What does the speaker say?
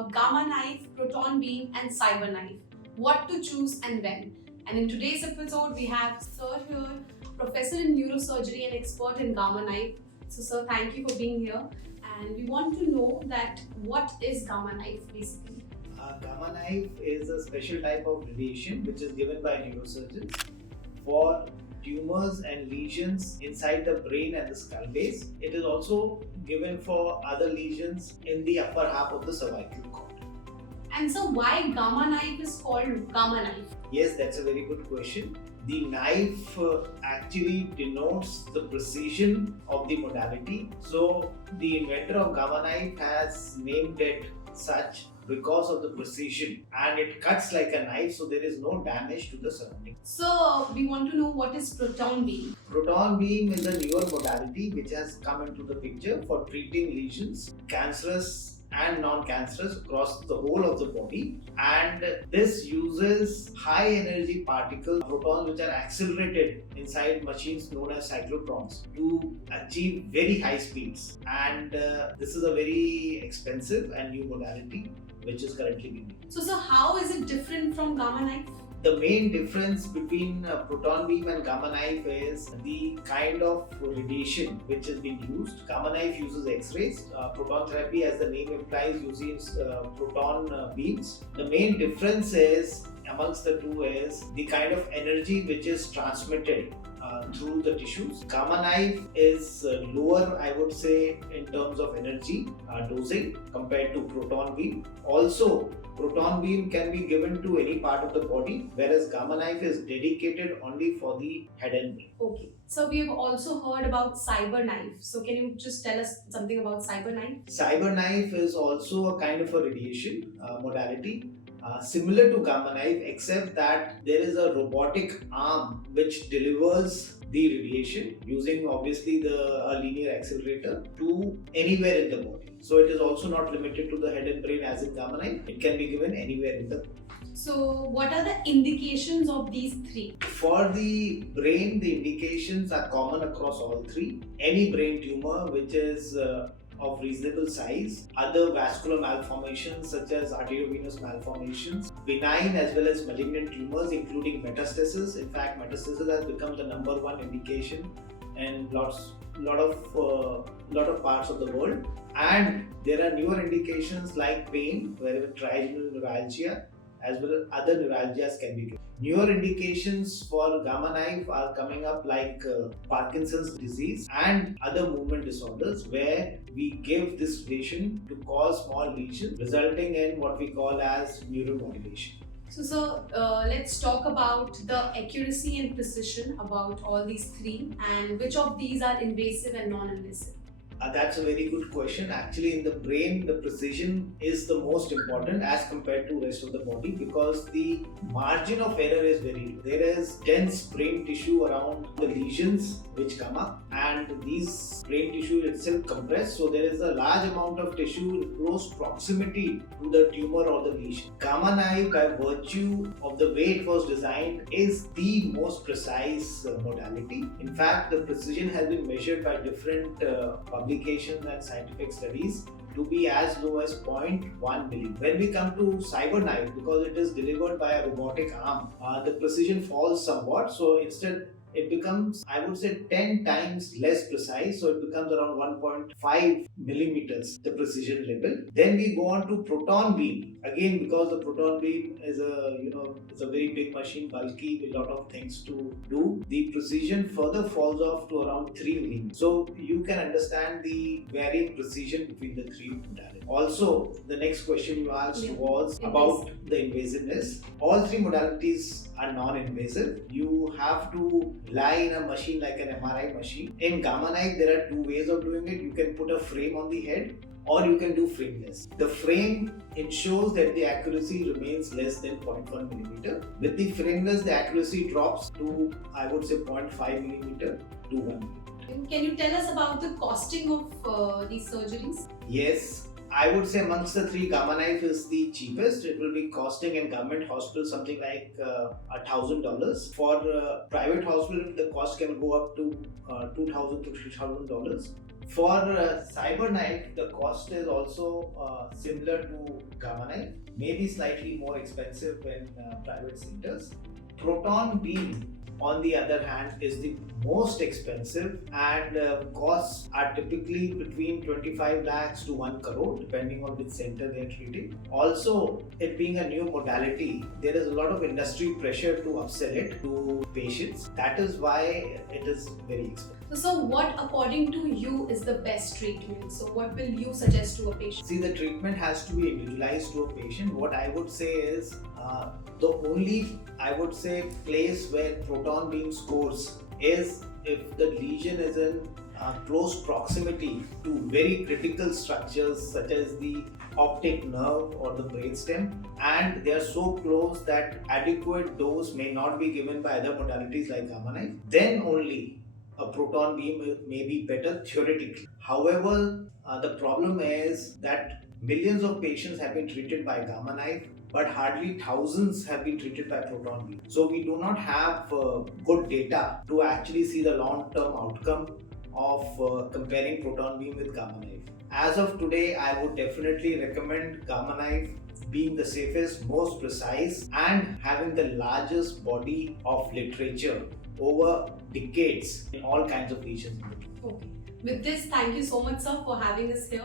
about gamma knife, proton beam and cyber knife. What to choose and when. And in today's episode, we have Sir here, Professor in Neurosurgery and expert in gamma knife. So Sir, thank you for being here. And we want to know that what is gamma knife basically? Gamma knife is a special type of radiation which is given by neurosurgeons for tumors and lesions inside the brain and the skull base. It is also given for other lesions in the upper half of the cervical cord. And so why gamma knife is called gamma knife? Yes, that's a very good question. The knife actually denotes the precision of the modality. So the inventor of gamma knife has named it such because of the precision, and it cuts like a knife, so there is no damage to the surrounding. So we want to know what is proton beam. Proton beam is a newer modality which has come into the picture for treating lesions, cancerous and non-cancerous, across the whole of the body, and this uses high energy particles, protons, which are accelerated inside machines known as cyclotrons to achieve very high speeds, and this is a very expensive and new modality which is currently being used. So how is it different from gamma knife? The main difference between proton beam and gamma knife is the kind of radiation which is being used. Gamma knife uses X-rays. Proton therapy, as the name implies, uses proton beams. The main difference is amongst the two is the kind of energy which is transmitted through the tissues. Gamma knife is lower, I would say, in terms of energy dosing compared to proton beam. Also, proton beam can be given to any part of the body, whereas gamma knife is dedicated only for the head and brain. Okay. So we have also heard about cyber knife. So can you just tell us something about cyber knife? Cyber knife is also a kind of a radiation modality. Similar to gamma knife, except that there is a robotic arm which delivers the radiation using obviously a linear accelerator to anywhere in the body. So it is also not limited to the head and brain as in gamma knife. It can be given anywhere in the body. So what are the indications of these three? For the brain, the indications are common across all three. Any brain tumor which is of reasonable size, other vascular malformations such as arteriovenous malformations, benign as well as malignant tumors including metastasis. In fact, metastasis has become the number one indication in lot of parts of the world. And there are newer indications like pain, wherever trigeminal neuralgia as well as other neuralgias can be given. Newer indications for gamma knife are coming up like Parkinson's disease and other movement disorders, where we give this radiation to cause small lesions resulting in what we call as neuromodulation. So let's talk about the accuracy and precision about all these three, and which of these are invasive and non-invasive. That's a very good question. Actually, in the brain, the precision is the most important as compared to rest of the body, because the margin of error is very low. There is dense brain tissue around the lesions which come up, and these brain tissue itself compressed, so there is a large amount of tissue in close proximity to the tumor or the lesion. Gamma knife, by virtue of the way it was designed, is the most precise modality. In fact, the precision has been measured by different publications and scientific studies to be as low as 0.1 milli. When we come to cyber knife, because it is delivered by a robotic arm, the precision falls somewhat. So instead, it becomes, I would say, 10 times less precise. So it becomes around 1.5 millimeters, the precision level. Then we go on to proton beam. Again, because the proton beam is it's a very big machine, bulky, with a lot of things to do. The precision further falls off to around 3 millimeters. So you can understand the varying precision between the three modalities. Also, the next question you asked was about the invasiveness. All three modalities are non-invasive. You have to lie in a machine like an MRI machine. In gamma knife, there are two ways of doing it. You can put a frame on the head, or you can do frameless. The frame ensures that the accuracy remains less than 0.1 millimeter. With the frameless, the accuracy drops to, I would say, 0.5 millimeter to 1 millimeter. Can you tell us about the costing of these surgeries? Yes. I would say amongst the three, gamma knife is the cheapest. It will be costing in government hospital something like $1,000. For private hospital, the cost can go up to $2,000 to $3,000. For CyberKnife, the cost is also similar to Gamma Knife, maybe slightly more expensive in private centers. Proton Beam, on the other hand, is the most expensive, and costs are typically between 25 lakhs to 1 crore depending on which center they are treating. Also, it being a new modality, there is a lot of industry pressure to upsell it to patients. That is why it is very expensive. So what according to you is the best treatment? So what will you suggest to a patient? See, the treatment has to be individualized to a patient. What I would say is the only, I would say, place where proton beam scores is if the lesion is in close proximity to very critical structures such as the optic nerve or the brainstem, and they are so close that adequate dose may not be given by other modalities like Gamma Knife. Then only a proton beam may be better theoretically. However, the problem is that millions of patients have been treated by Gamma Knife, but hardly thousands have been treated by proton beam. So we do not have good data to actually see the long-term outcome of comparing proton beam with Gamma Knife. As of today, I would definitely recommend Gamma Knife being the safest, most precise, and having the largest body of literature over decades in all kinds of lesions. Okay. With this, thank you so much, sir, for having us here.